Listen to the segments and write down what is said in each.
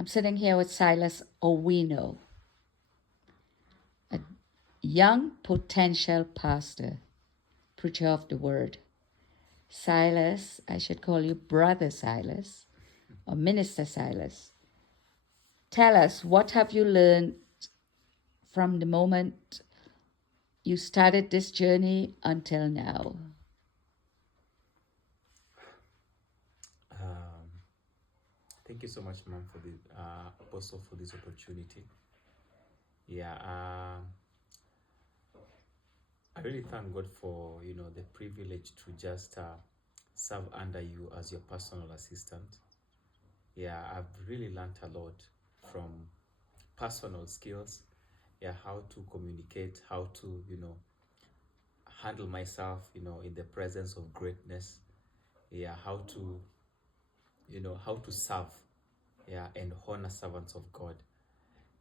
I'm sitting here with Silas Owino, a young potential pastor, preacher of the word. Silas, I should call you Brother Silas or Minister Silas. Tell us, what have you learned from the moment you started this journey until now? Thank you so much, ma'am, for the apostle, for this opportunity. Yeah, I really thank God for the privilege to just serve under you as your personal assistant. Yeah, I've really learned a lot from personal skills. Yeah, how to communicate, how to handle myself, in the presence of greatness. Yeah, how to how to serve. Yeah, and honor servants of God.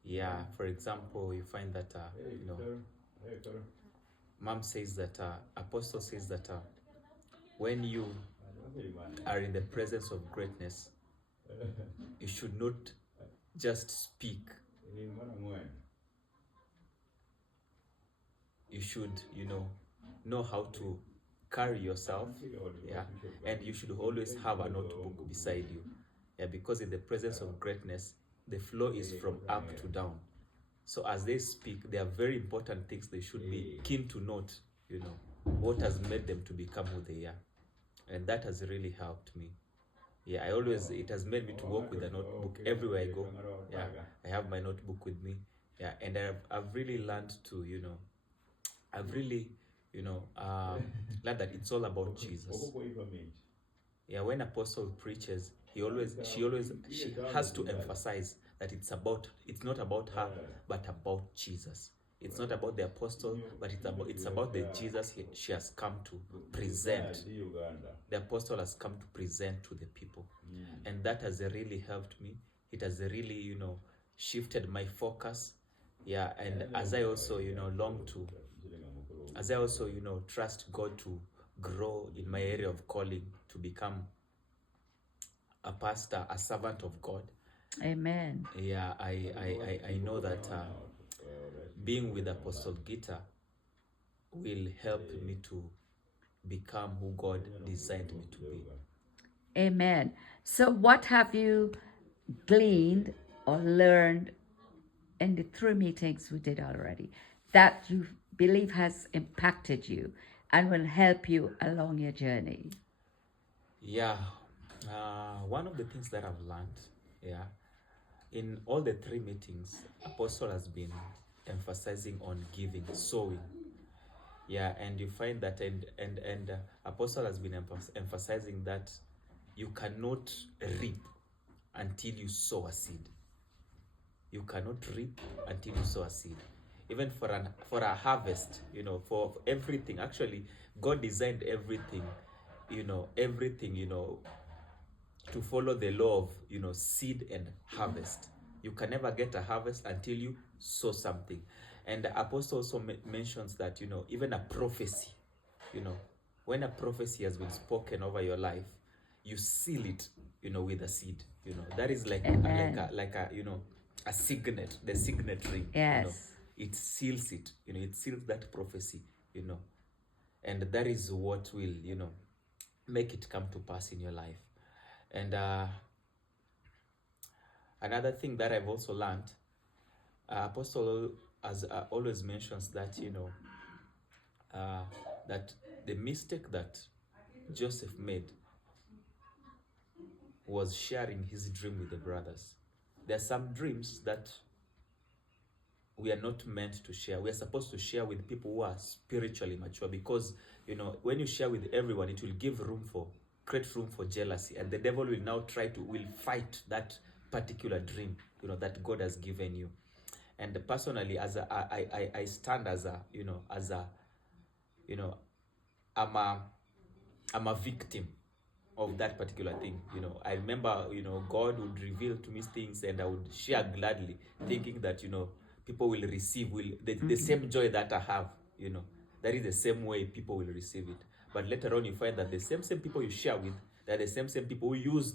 Yeah, for example, you find that mom says that apostle says that when you are in the presence of greatness, you should not just speak. You should know how to carry yourself. Yeah, and you should always have a notebook beside you. Yeah, because in the presence of greatness, the flow is from up to down. So as they speak, there are very important things they should be keen to note, what has made them to become who they are. And that has really helped me. Yeah, it has made me to walk with a notebook everywhere I go. Yeah, I have my notebook with me. Yeah, and I've really learned to, I've really, learned that it's all about Jesus. Yeah, when apostle preaches, she has to emphasize that it's not about her, but about Jesus. It's not about the apostle, but it's about the Jesus she has come to present. The apostle has come to present to the people. And that has really helped me. It has really, shifted my focus. Yeah, and as I also, trust God to grow in my area of calling, to become a pastor, a servant of God. Amen. Yeah, I know that being with Apostle Geeta will help me to become who God designed me to be. Amen. So, what have you gleaned or learned in the 3 meetings we did already that you believe has impacted you and will help you along your journey? Yeah, one of the things that I've learned, yeah, in all the 3 meetings, Apostle has been emphasizing on giving, sowing. Yeah, and you find that, and Apostle has been emphasizing that you cannot reap until you sow a seed. You cannot reap until you sow a seed. Even for a harvest, for everything. Actually, God designed everything, everything, to follow the law of seed and harvest. You can never get a harvest until you sow something. And the apostle also mentions that even a prophecy, you know when a prophecy has been spoken over your life, you seal it with a seed. That is like Amen. a signet, the signet ring. Yes. It seals it. It seals that prophecy. And that is what will make it come to pass in your life. And another thing that I've also learned, apostle as always mentions that that the mistake that Joseph made was sharing his dream with the brothers. There are some dreams that we are not meant to share. We are supposed to share with people who are spiritually mature, because when you share with everyone, it will create room for jealousy, and the devil will now will fight that particular dream that God has given you. And personally, I stand as a I'm a victim of that particular thing. I remember, God would reveal to me things, and I would share gladly, thinking that, people will receive, the same joy that I have, that is the same way people will receive it. But later on, you find that the same people you share with, they're the same people who use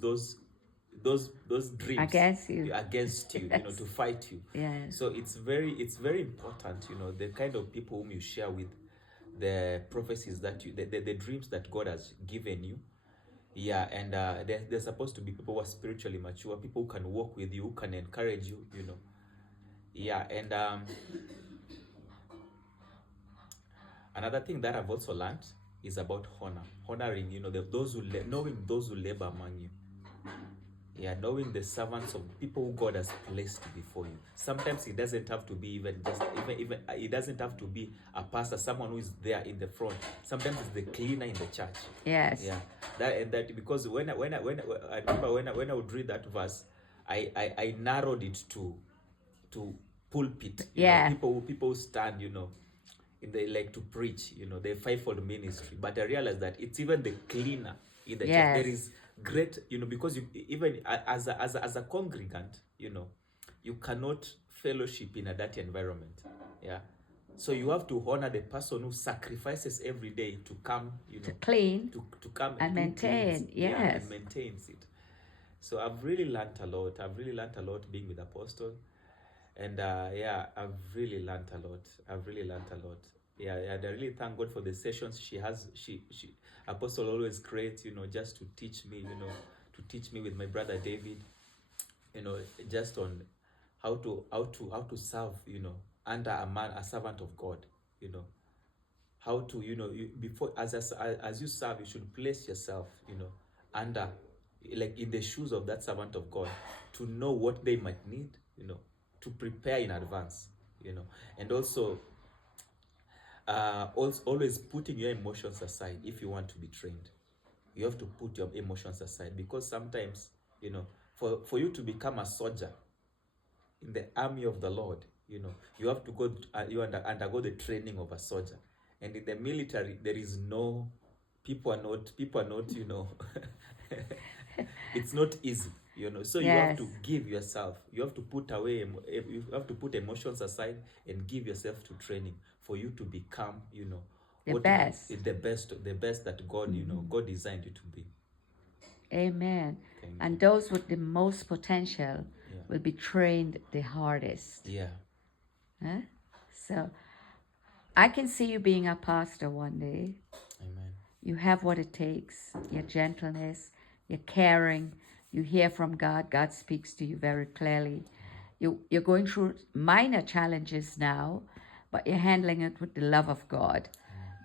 those dreams Against you. against you, Yes. to fight you. Yes. So it's very important, the kind of people whom you share with, the prophecies that the dreams that God has given you. Yeah, and they're supposed to be people who are spiritually mature, people who can walk with you, who can encourage you, Yeah, and another thing that I've also learned is about honoring, knowing those who labor among you. Yeah, knowing the servants of people who God has placed before you. Sometimes it doesn't have to be even it doesn't have to be a pastor, someone who is there in the front. Sometimes it's the cleaner in the church. Yes. Yeah, that because when I remember when I would read that verse, I narrowed it to pulpit. People who stand, in the, like, to preach, the fivefold ministry. But I realized that it's even the cleaner in the church. There is great, because you, even as a congregant, you cannot fellowship in a dirty environment. Yeah. So you have to honor the person who sacrifices every day to come, to clean, to come and maintain. Yes. and maintains it. So I've really learned a lot. I've really learned a lot being with Apostle. And I've really learned a lot. Yeah, and I really thank God for the sessions she has. She Apostle always creates, just to teach me, with my brother David, just on how to serve, under a servant of God, how to, before, as you serve, you should place yourself, under, like, in the shoes of that servant of God, to know what they might need, to prepare in advance, and also always putting your emotions aside. If you want to be trained, you have to put your emotions aside, because sometimes, for you to become a soldier in the army of the Lord, you have to go, undergo the training of a soldier. And in the military, there is no, people are not, it's not easy, so you have to give yourself, you have to put away, you have to put emotions aside and give yourself to training for you to become, the best that God, God designed you to be. Amen. And those with the most potential will be trained the hardest. Yeah. Huh? So I can see you being a pastor one day. Amen. You have what it takes, your gentleness, your caring. You hear from God. God speaks to you very clearly. You're going through minor challenges now, but you're handling it with the love of God,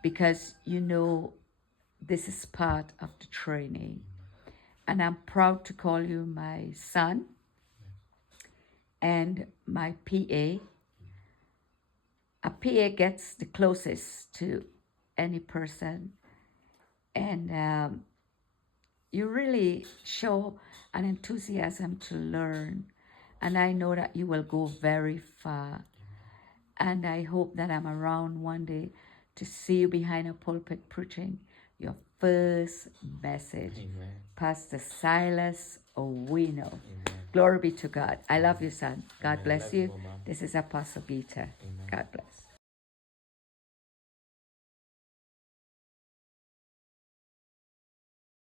because this is part of the training. And I'm proud to call you my son and my PA. A PA gets the closest to any person, and you really show an enthusiasm to learn, and I know that you will go very far. And I hope that I'm around one day to see you behind a pulpit preaching your first message. Amen. Pastor Silas Owino. Amen. Glory be to God. I love you, son. God Amen. bless Love you. you, Mama. This is Apostle Geeta. Amen. God bless.